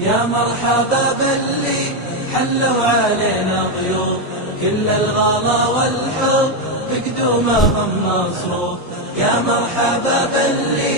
يا مرحبا باللي حلوا علينا ضيوف، كل الغلا والحب بقدومهم مصروف. يا مرحبا باللي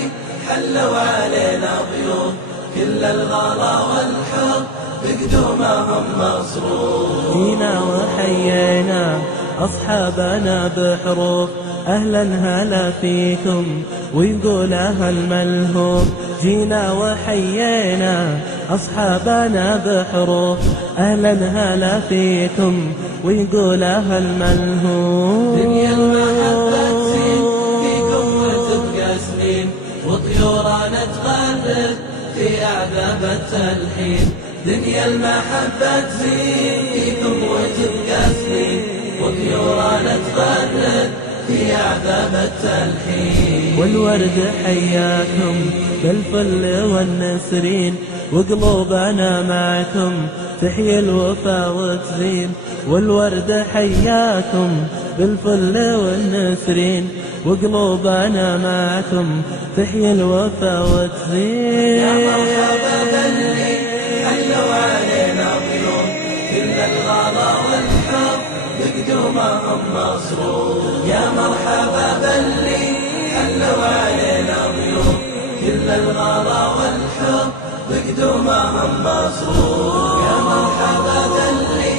حلوا علينا ضيوف، كل الغلا والحب بقدومهم مصروف. جينا وحيينا أصحابنا بحروف، أهلا هلا فيكم ويقول أهل ملهوف. جينا وحيينا أصحابنا بحروف، أهلا هلا فيكم ويقول أهل ملهوف. دنيا المحبة تزين فيكم وتبقى سنين، وطيورنا تغرد في أعذاب التلحين. دنيا المحبة تزين فيكم وتبقى سنين، وطيورنا تغرد في أعذاب التلحين. والورد حياكم بالفل والنسرين، وقلوبنا معكم تحيي الوفا وتزين. والورد حياكم بالفل والنسرين، وقلوبنا معكم تحيي الوفا وتزين. يا مرحبا باللي حلوا علينا ضيوف، كل الغلا والحب بقدومهم مصروف. يا مرحبا باللي حلوا علينا ضيوف، كل الغلا والحب بقدومهم مصروف. يا مرحبا باللي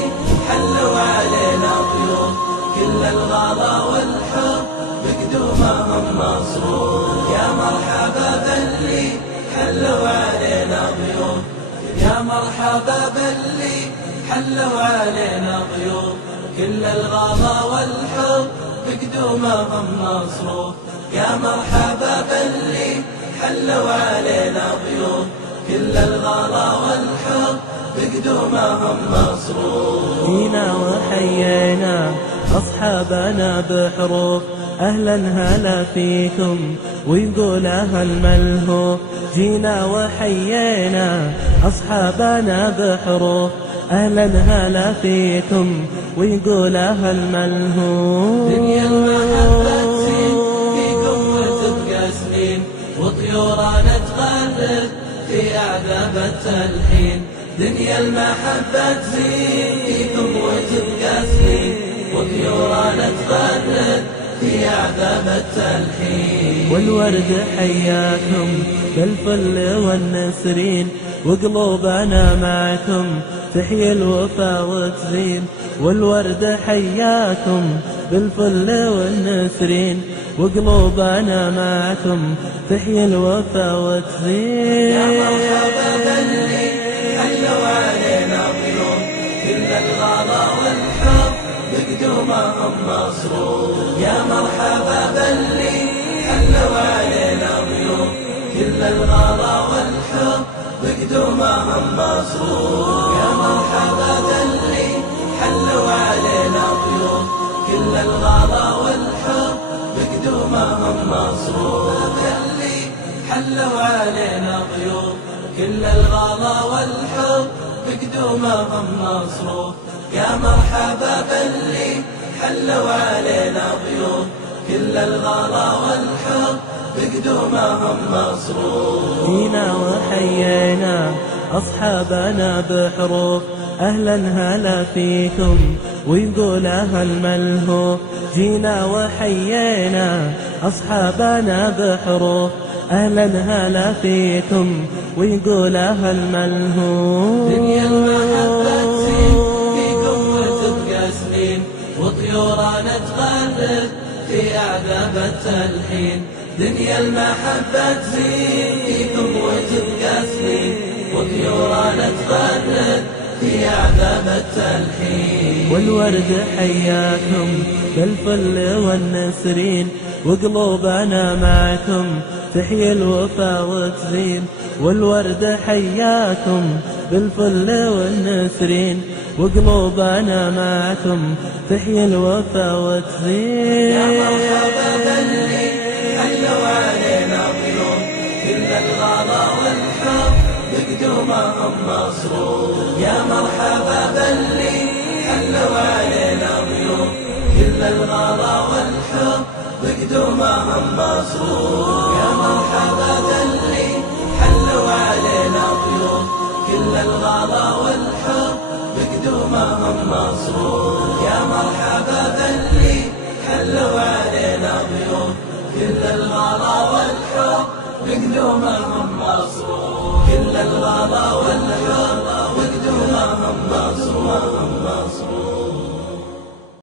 حلوا علينا ضيوف، كل الغلا والحب بقدومهم مصروف. يا مرحبا باللي حلوا علينا ضيوف، يا مرحبا باللي حلوا علينا ضيوف، كل الغلا والحب بقدومهم مصروف. يا مرحبا باللي حلوا علينا ضيوف، كل الغلا والحب بقدومهم مصروف. جينا وحيينا أصحابنا بحروف، أهلا هلا فيكم ويقول أهل ملهوف. جينا وحيينا أصحابنا بحروف، أهلا هلا فيكم ويقول أهل ملهوف. دنيا المحبة تزين فيكم وتبقى سنين، وطيورنا تغرد في أعذاب التلحين. دنيا المحبة تزين فيكم وتبقى سنين، وطيورنا تغرد في أعذاب التلحين. والورد حياكم بالفل والنسرين، وقلوبنا معكم تحيي الوفا وتزين. والورد حياكم بالفل والنسرين، وقلوبنا معكم تحيي الوفا وتزين. يا مرحبا باللي حلوا علينا ضيوف، كل الغلا والحب بقدومهم مصروف. يا مرحبا باللي حلوا علينا ضيوف، كل الغلا والحب بقدومهم مصروف. يا مرحبا باللي حلوا علينا ضيوف، كل الغلا والحب بقدومهم مصروف. باللي حلوا علينا ضيوف، كل الغلا والحب بقدومهم مصروف. يا مرحبا باللي حلوا علينا ضيوف، كل الغلا والحب بقدومهم مصروف. جينا وحيينا أصحابنا بحروف، أهلا هلا فيكم ويقول أهل ملهوف. جينا وحيينا أصحابنا بحروف، أهلا هلا فيكم ويقول أهل ملهوف. دنيا المحبة تزين فيكم وتبقى سنين، وطيورنا تغرد في أعذاب التلحين. دنيا المحبة تزين فيكم وتبقى سنين، وطيورنا تغرد في أعذاب التلحين. والورد حياكم بالفل والنسرين، وقلوبنا معكم تحيي الوفا وتزين. والورد حياكم بالفل والنسرين، وقلوبنا معكم تحيي الوفا وتزين. يا مرحبا باللي حلوا علينا ضيوف، كل الغلا والحب بقدومهم مصروف. يا مرحبا باللي حلوا علينا ضيوف، كل الغلا والحب بقدومهم مصروف. يا مرحبا باللي حلوا علينا ضيوف، كل مسرور. يا مرحبا باللي حلوا علينا ضيوف كل الغلا والحب بقدومهم مسرور. كل الغلا والحب بقدومهم مسرور.